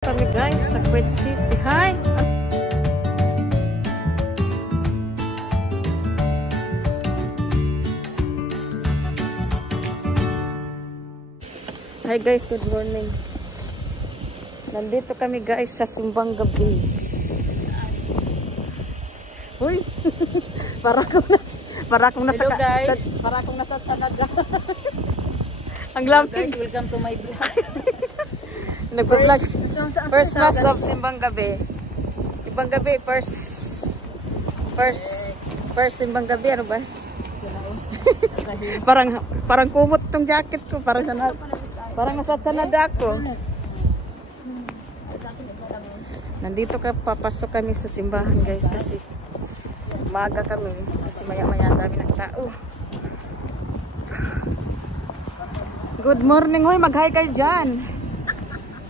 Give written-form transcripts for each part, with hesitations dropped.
Kami guys sa Kuwait City. Hi! Hi guys, good morning. Nandito kami guys sa Simbang Gabi. Uy! para akong nasa Hello guys. Canada. Ang lamig. Guys, welcome to my vlog. Nag-vlog. First class of Simbang Gabi. Simbang Gabi, first Simbang Gabi, ano ba? parang kumot tong jacket ko, parang nasa Canada ako. Nandito papasok kami sa simbahan guys kasi maaga kami kasi maya-maya dami ng tao. Good morning, hoy, mag-hi kayo dyan.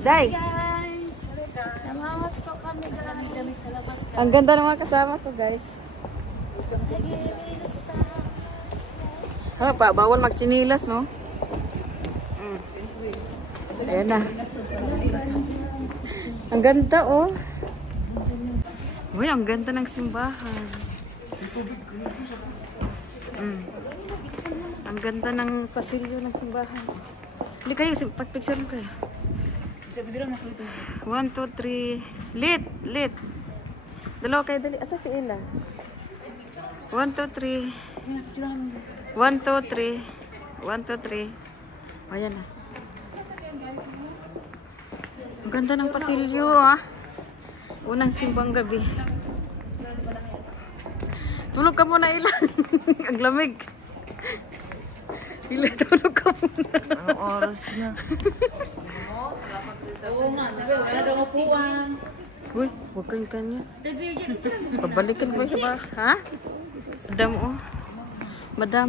Day. Guys, namamas ko kami sa labas. Ang ganda ng mga kasama ko guys. Ha, bawal magtsinilas, no? Ayan na. Ang ganda, oh. Uy, ang ganda ng simbahan. Ang ganda ng pasilyo ng simbahan. Hindi kayo, pag-picture mo kayo. 1, 2, 3. Lit. Dalawa kayo, dali. Asa si Ella? 1, 2, 3. 1, 2, 3. 1, 2, 3. Ayan na. Ang ganda ng pasilyo, ah. Unang simbang gabi. Tulog ka muna, Ella. Ang lamig. Ella, tulog ka muna. Anong oras na? Oo nga, sabi, wala daw upuan. Uy, huwag kang kanya. Pabalikan ko sa ba? Ha? Madam, oh. Madam.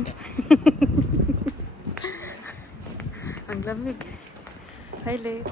Ang lamig. Hi, late.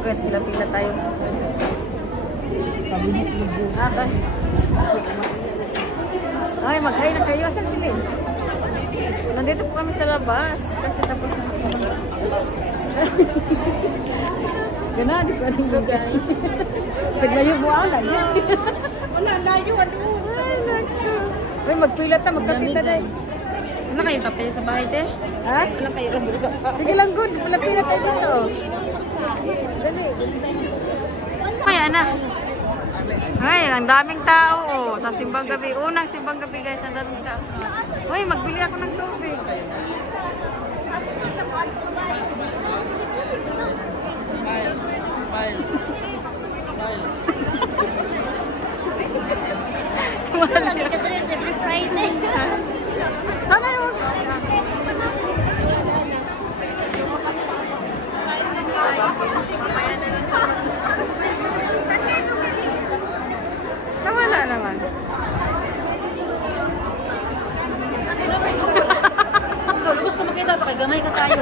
Good, pila-pila tayo. Sabi mo, ay. Ay, mag-hi na kayo. Asan sila? Nandito po kami sa labas. Kasi tapos na sa labas. Gana, di pa rin ko guys. Saglayo mo ala. Wala, layo. Ay, nako. Ay, magpila ta, magkapita na. Wala kayo kape sa bahay, te? Ha? Wala kayo kape. Sige lang, good. Pila-pila tayo dito. Dali. Ay, ana. Ay, ang daming tao. Oh, sa simbang gabi. Unang simbang gabi, guys. Ang daming tao. Uy, magbili ako ng tubig. Sumali ka rin every Friday. Sana yung... Nawala naman. Gusto ko makita pa kay gamay ka tayo.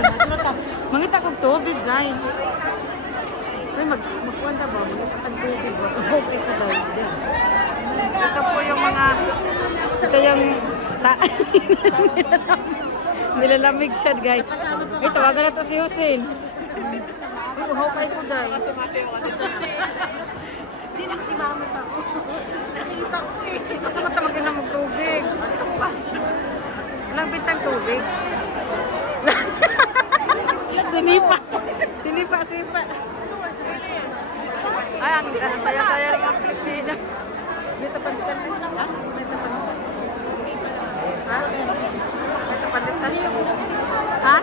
Mangita kong tubig, Jai. Uy, magkwanta ba? Mangita kong tubig ba? Okay ko daw. Ito po yung mga... Ito yung... Nilalamig siya, guys. Ay, tawagan na to si Hussein. Uy, hukay ko, guys. Hindi na kasi mamit ako. Nakita ko eh. Basta matamagin na magtubig. Walang bintang tubig. Sinipa. Sinipa. Ay, ang saya-saya ng mga Pilipina. Dito pandisan. Ha? Dito pandisan. Ha? Dito pandisan. Ha?